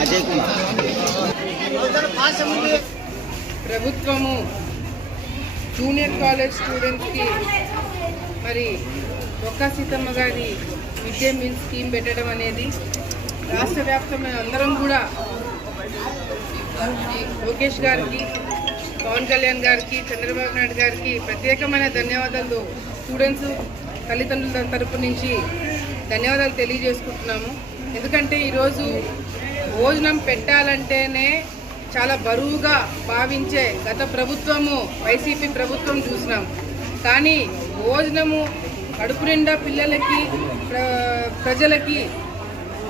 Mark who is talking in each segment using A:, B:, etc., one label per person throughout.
A: అజయ్ కుమార్
B: ప్రభుత్వము junior college స్టూడెంట్స్కి మరి ఒక్క సీతమ్మ గారి విద్య మీల్ స్కీమ్ పెట్టడం అనేది రాష్ట్ర వ్యాప్తంగా అందరం కూడా లోకేష్ గారికి పవన్ కళ్యాణ్ గారికి చంద్రబాబు నాయుడు గారికి ప్రత్యేకమైన ధన్యవాదాలు. స్టూడెంట్స్ తల్లిదండ్రుల తరపు నుంచి ధన్యవాదాలు తెలియజేసుకుంటున్నాము. ఎందుకంటే ఈరోజు భోజనం పెట్టాలంటేనే చాలా బరువుగా భావించే గత ప్రభుత్వము వైసీపీ ప్రభుత్వం చూసినాం. కానీ భోజనము కడుపు నిండా పిల్లలకి ప్ర- ప్రజలకి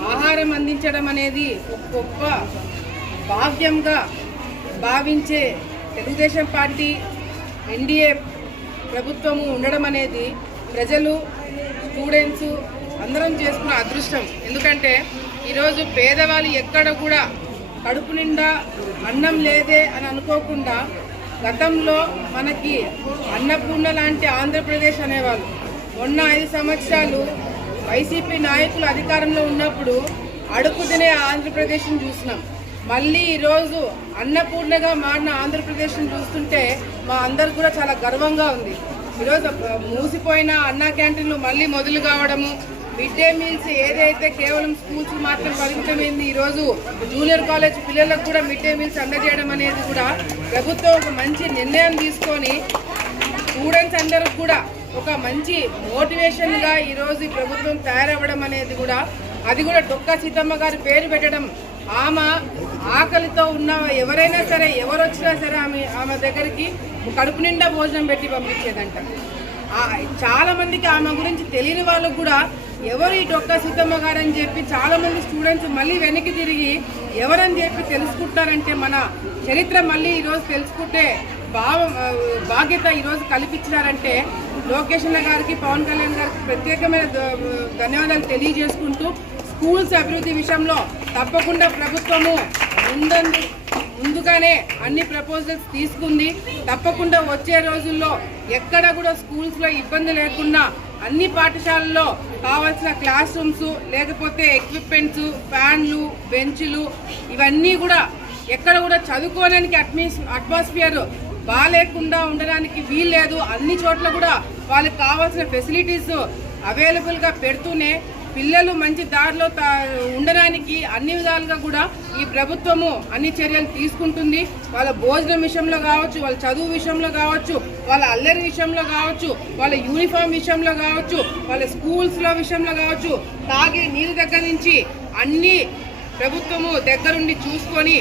B: ఆహారం అందించడం అనేది ఒక గొప్ప భాగ్యంగా భావించే తెలుగుదేశం పార్టీ ఎన్డీఏ ప్రభుత్వము ఉండడం అనేది ప్రజలు స్టూడెంట్స్ అందరం చేసుకున్న అదృష్టం. ఎందుకంటే ఈరోజు పేదవాళ్ళు ఎక్కడ కూడా కడుపు నిండా అన్నం లేదే అని అనుకోకుండా గతంలో మనకి అన్నపూర్ణ లాంటి ఆంధ్రప్రదేశ్ అనేవాళ్ళు. మొన్న ఐదు సంవత్సరాలు వైసీపీ నాయకులు అధికారంలో ఉన్నప్పుడు అడుపు తినే ఆంధ్రప్రదేశ్ని చూసినాం. మళ్ళీ ఈరోజు అన్నపూర్ణగా మారిన ఆంధ్రప్రదేశ్ని చూస్తుంటే మా అందరు కూడా చాలా గర్వంగా ఉంది. ఈరోజు మూసిపోయిన అన్నా క్యాంటీన్లు మళ్ళీ మొదలు కావడము మిడ్ డే మీల్స్ ఏదైతే కేవలం స్కూల్స్ మాత్రం పరిమితమైంది ఈరోజు జూనియర్ కాలేజ్ పిల్లలకు కూడా మిడ్ డే మీల్స్ అందజేయడం అనేది కూడా ప్రభుత్వం ఒక మంచి నిర్ణయం తీసుకొని స్టూడెంట్స్ అందరికి కూడా ఒక మంచి మోటివేషన్గా ఈరోజు ప్రభుత్వం తయారవ్వడం అనేది కూడా అది కూడా డొక్కా సీతమ్మ గారి పేరు పెట్టడం ఆమె ఆకలితో ఉన్న ఎవరైనా సరే ఎవరు వచ్చినా సరే ఆమె ఆమె దగ్గరికి కడుపు నిండా భోజనం పెట్టి పంపించేదంట. చాలామందికి ఆమె గురించి తెలియని వాళ్ళకు కూడా ఎవరు ఈ డొక్కా సీతమ్మ గారు అని చెప్పి చాలామంది స్టూడెంట్స్ మళ్ళీ వెనక్కి తిరిగి ఎవరని చెప్పి తెలుసుకుంటారంటే మన చరిత్ర మళ్ళీ ఈరోజు తెలుసుకుంటే భావ బాధ్యత ఈరోజు కల్పించినారంటే లోకేష్ గారికి పవన్ కళ్యాణ్ గారికి ప్రత్యేకమైన ధన్యవాదాలు తెలియజేసుకుంటూ స్కూల్స్ అభివృద్ధి విషయంలో తప్పకుండా ప్రభుత్వము ముందందు ముందుగానే అన్ని ప్రపోజల్స్ తీసుకుంది. తప్పకుండా వచ్చే రోజుల్లో ఎక్కడ కూడా స్కూల్స్లో ఇబ్బంది లేకుండా అన్ని పాఠశాలల్లో కావాల్సిన క్లాస్ రూమ్స్ లేకపోతే ఎక్విప్మెంట్స్ ఫ్యాన్లు బెంచ్లు ఇవన్నీ కూడా ఎక్కడ కూడా చదువుకోవడానికి అట్మీస్ అట్మాస్ఫియర్ బాగాలేకుండా ఉండడానికి వీల్లేదు. అన్ని చోట్ల కూడా వాళ్ళకి కావాల్సిన ఫెసిలిటీస్ అవైలబుల్గా పెడుతూనే పిల్లలు మంచి దారిలో తా- ఉండడానికి అన్ని విధాలుగా కూడా ఈ ప్రభుత్వము అన్ని చర్యలు తీసుకుంటుంది. వాళ్ళ భోజనం విషయంలో కావచ్చు వాళ్ళ చదువు విషయంలో కావచ్చు వాళ్ళ అల్లరి విషయంలో కావచ్చు వాళ్ళ యూనిఫామ్ విషయంలో కావచ్చు వాళ్ళ స్కూల్స్లో విషయంలో కావచ్చు తాగే నీరు దగ్గర నుంచి అన్ని ప్రభుత్వము దగ్గరుండి చూసుకొని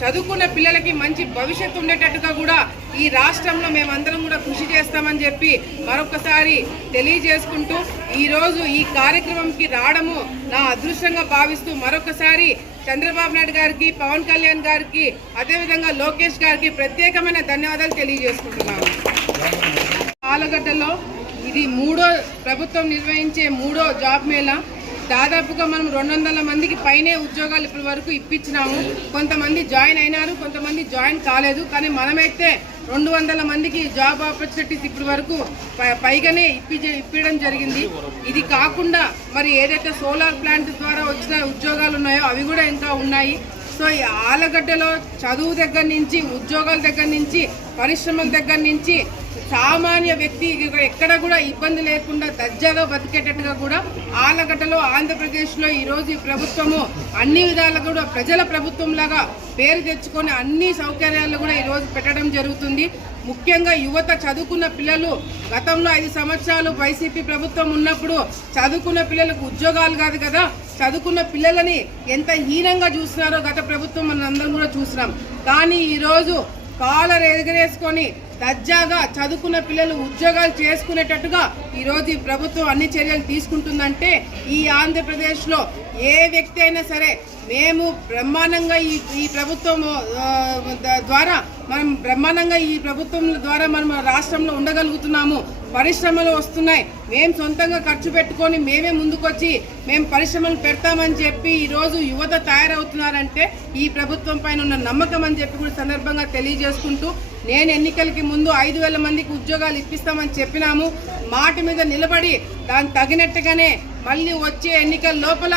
B: చదువుకున్న పిల్లలకి మంచి భవిష్యత్తు ఉండేటట్టుగా కూడా ఈ రాష్ట్రంలో మేమందరం కూడా కృషి చేస్తామని చెప్పి మరొకసారి తెలియజేసుకుంటూ ఈరోజు ఈ కార్యక్రమంకి రావడము నా అదృష్టంగా భావిస్తూ మరొకసారి చంద్రబాబు నాయుడు గారికి పవన్ కళ్యాణ్ గారికి అదేవిధంగా లోకేష్ గారికి ప్రత్యేకమైన ధన్యవాదాలు తెలియజేసుకుంటున్నాను ఆలగడ్డలో ఇది మూడో ప్రభుత్వం నిర్వహించే మూడో జాబ్ మేళా. దాదాపుగా మనం రెండు వందల మందికి పైనే ఉద్యోగాలు ఇప్పటి వరకు ఇప్పించినాము. కొంతమంది జాయిన్ అయినారు కొంతమంది జాయిన్ కాలేదు. కానీ మనమైతే రెండు వందల మందికి జాబ్ ఆపర్చునిటీస్ ఇప్పటి వరకు పైగానే ఇప్పి ఇప్పించడం జరిగింది. ఇది కాకుండా మరి ఏదైతే సోలార్ ప్లాంట్ ద్వారా వచ్చిన ఉద్యోగాలు ఉన్నాయో అవి కూడా ఇంకా ఉన్నాయి. సో ఈ ఆలగడ్డలో చదువు దగ్గర నుంచి ఉద్యోగాల దగ్గర నుంచి పరిశ్రమల దగ్గర నుంచి సామాన్య వ్యక్తి ఎక్కడ కూడా ఇబ్బంది లేకుండా దర్జాగా బతికేటట్టుగా కూడా ఆలగడ్డలో ఆంధ్రప్రదేశ్లో ఈరోజు ఈ ప్రభుత్వము అన్ని విధాలుగా కూడా ప్రజల ప్రభుత్వం లాగా పేరు తెచ్చుకొని అన్ని సౌకర్యాలు కూడా ఈరోజు పెట్టడం జరుగుతుంది. ముఖ్యంగా యువత చదువుకున్న పిల్లలు గతంలో ఐదు సంవత్సరాలు వైసీపీ ప్రభుత్వం ఉన్నప్పుడు చదువుకున్న పిల్లలకు ఉద్యోగాలు కాదు కదా చదువుకున్న పిల్లలని ఎంత హీనంగా చూస్తున్నారో గత ప్రభుత్వం మనం అందరం కూడా చూసినాం. కానీ ఈరోజు కాలర్ ఎగరేసుకొని దర్జాగా చదువుకున్న పిల్లలు ఉద్యోగాలు చేసుకునేటట్టుగా ఈరోజు ఈ ప్రభుత్వం అన్ని చర్యలు తీసుకుంటుందంటే ఈ ఆంధ్రప్రదేశ్లో ఏ వ్యక్తి అయినా సరే మేము బ్రహ్మాండంగా ఈ ఈ ప్రభుత్వం ద్వారా మనం బ్రహ్మాండంగా ఈ ప్రభుత్వం ద్వారా మనం రాష్ట్రంలో ఉండగలుగుతున్నాము. పరిశ్రమలు వస్తున్నాయి. మేము సొంతంగా ఖర్చు పెట్టుకొని మేమే ముందుకొచ్చి మేము పరిశ్రమలు పెడతామని చెప్పి ఈరోజు యువత తయారవుతున్నారంటే ఈ ప్రభుత్వం పైన ఉన్న నమ్మకం అని చెప్పి కూడా సందర్భంగా తెలియజేసుకుంటూ నేను ఎన్నికలకి ముందు ఐదు వేల మందికి ఉద్యోగాలు ఇప్పిస్తామని చెప్పినాము. మాట మీద నిలబడి దానికి తగినట్టుగానే మళ్ళీ వచ్చే ఎన్నికల లోపల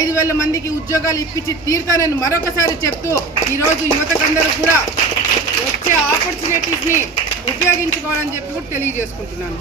B: ఐదు వేల మందికి ఉద్యోగాలు ఇప్పించి తీరుతానని మరొకసారి చెప్తూ ఈరోజు యువతకందరూ కూడా వచ్చే ఆపర్చునిటీస్ని ఉపయోగించుకోవాలని చెప్పి కూడా తెలియజేసుకుంటున్నాను.